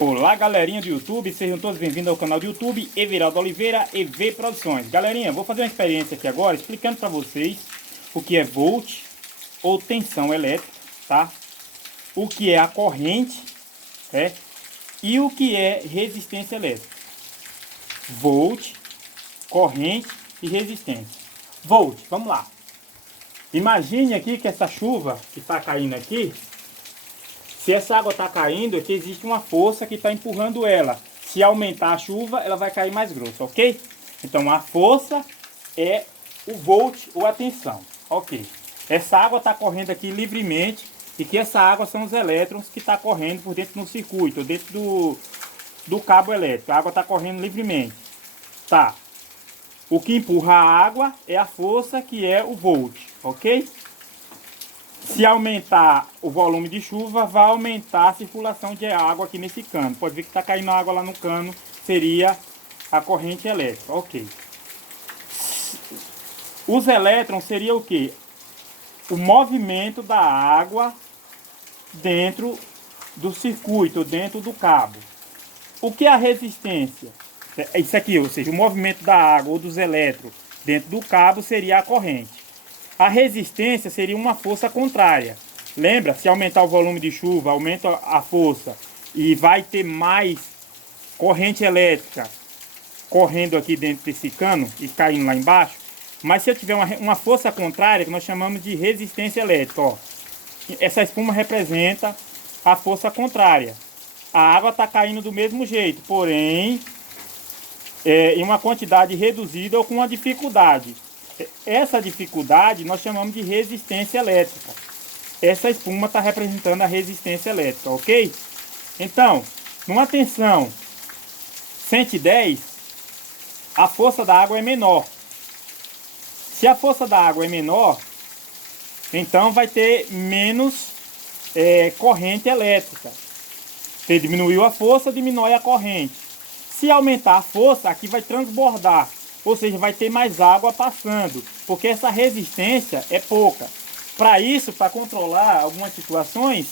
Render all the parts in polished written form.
Olá, galerinha do YouTube, sejam todos bem-vindos ao canal do YouTube Everaldo Oliveira EV Produções. Galerinha, vou fazer uma experiência aqui agora explicando para vocês o que é volt ou tensão elétrica, tá? O que é a corrente, e o que é resistência elétrica. Volt, corrente e resistência. Volt, vamos lá. Imagine aqui que essa chuva que está caindo aqui, se essa água está caindo, aqui existe uma força que está empurrando ela. Se aumentar a chuva, ela vai cair mais grossa, ok? Então a força é o volt ou a tensão, ok? Essa água está correndo aqui livremente e que essa água são os elétrons que estão correndo por dentro do circuito, dentro do cabo elétrico. A água está correndo livremente, tá? O que empurra a água é a força, que é o volt, ok? Se aumentar o volume de chuva, vai aumentar a circulação de água aqui nesse cano. Pode ver que está caindo água lá no cano, seria a corrente elétrica, ok. Os elétrons seria o que? O movimento da água dentro do circuito, dentro do cabo. O que é a resistência? Isso aqui, ou seja, o movimento da água ou dos elétrons dentro do cabo seria a corrente. A resistência seria uma força contrária. Lembra? Se aumentar o volume de chuva, aumenta a força e vai ter mais corrente elétrica correndo aqui dentro desse cano e caindo lá embaixo. Mas se eu tiver uma força contrária, que nós chamamos de resistência elétrica, ó, essa espuma representa a força contrária. A água está caindo do mesmo jeito, porém em uma quantidade reduzida ou com uma dificuldade. Essa dificuldade nós chamamos de resistência elétrica. Essa espuma está representando a resistência elétrica, ok? Então, numa tensão 110, a força da água é menor. Se a força da água é menor, então vai ter menos corrente elétrica. Se diminuiu a força, diminui a corrente. Se aumentar a força, aqui vai transbordar. Ou seja, vai ter mais água passando, porque essa resistência é pouca. Para isso, para controlar algumas situações,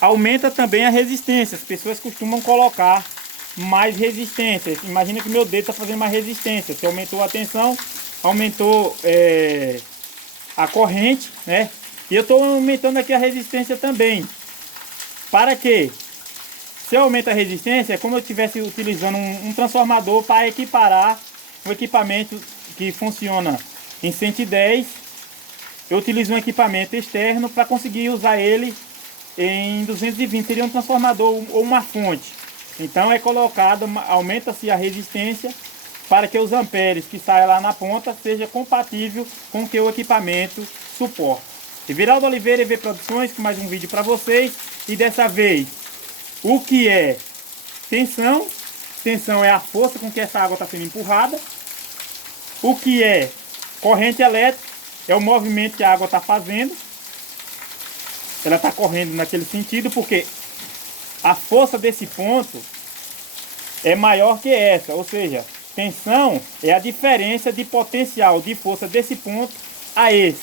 aumenta também a resistência. As pessoas costumam colocar mais resistência. Imagina que meu dedo está fazendo mais resistência. Se aumentou a tensão, aumentou a corrente, né? E eu estou aumentando aqui a resistência também. Para quê? Se eu aumento a resistência, é como eu estivesse utilizando um transformador para equiparar um equipamento que funciona em 110. Eu utilizo um equipamento externo para conseguir usar ele em 220. Seria um transformador ou uma fonte. Então é colocado, aumenta-se a resistência para que os amperes que saem lá na ponta seja compatível com o que o equipamento suporta. Everaldo Oliveira EV Produções com mais um vídeo para vocês. E dessa vez, o que é tensão? Tensão é a força com que essa água está sendo empurrada. O que é corrente elétrica? É o movimento que a água está fazendo. Ela está correndo naquele sentido porque a força desse ponto é maior que essa. Ou seja, tensão é a diferença de potencial de força desse ponto a esse.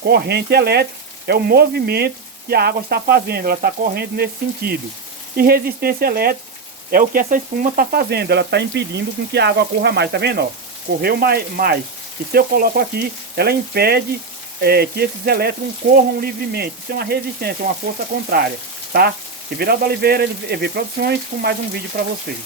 Corrente elétrica é o movimento que a água está fazendo. Ela está correndo nesse sentido. E resistência elétrica é o que essa espuma está fazendo. Ela está impedindo com que a água corra mais. Tá vendo? Ó? Correu mais. E se eu coloco aqui, ela impede que esses elétrons corram livremente. Isso é uma resistência, uma força contrária. Tá? Everaldo Oliveira EV Produções com mais um vídeo para vocês.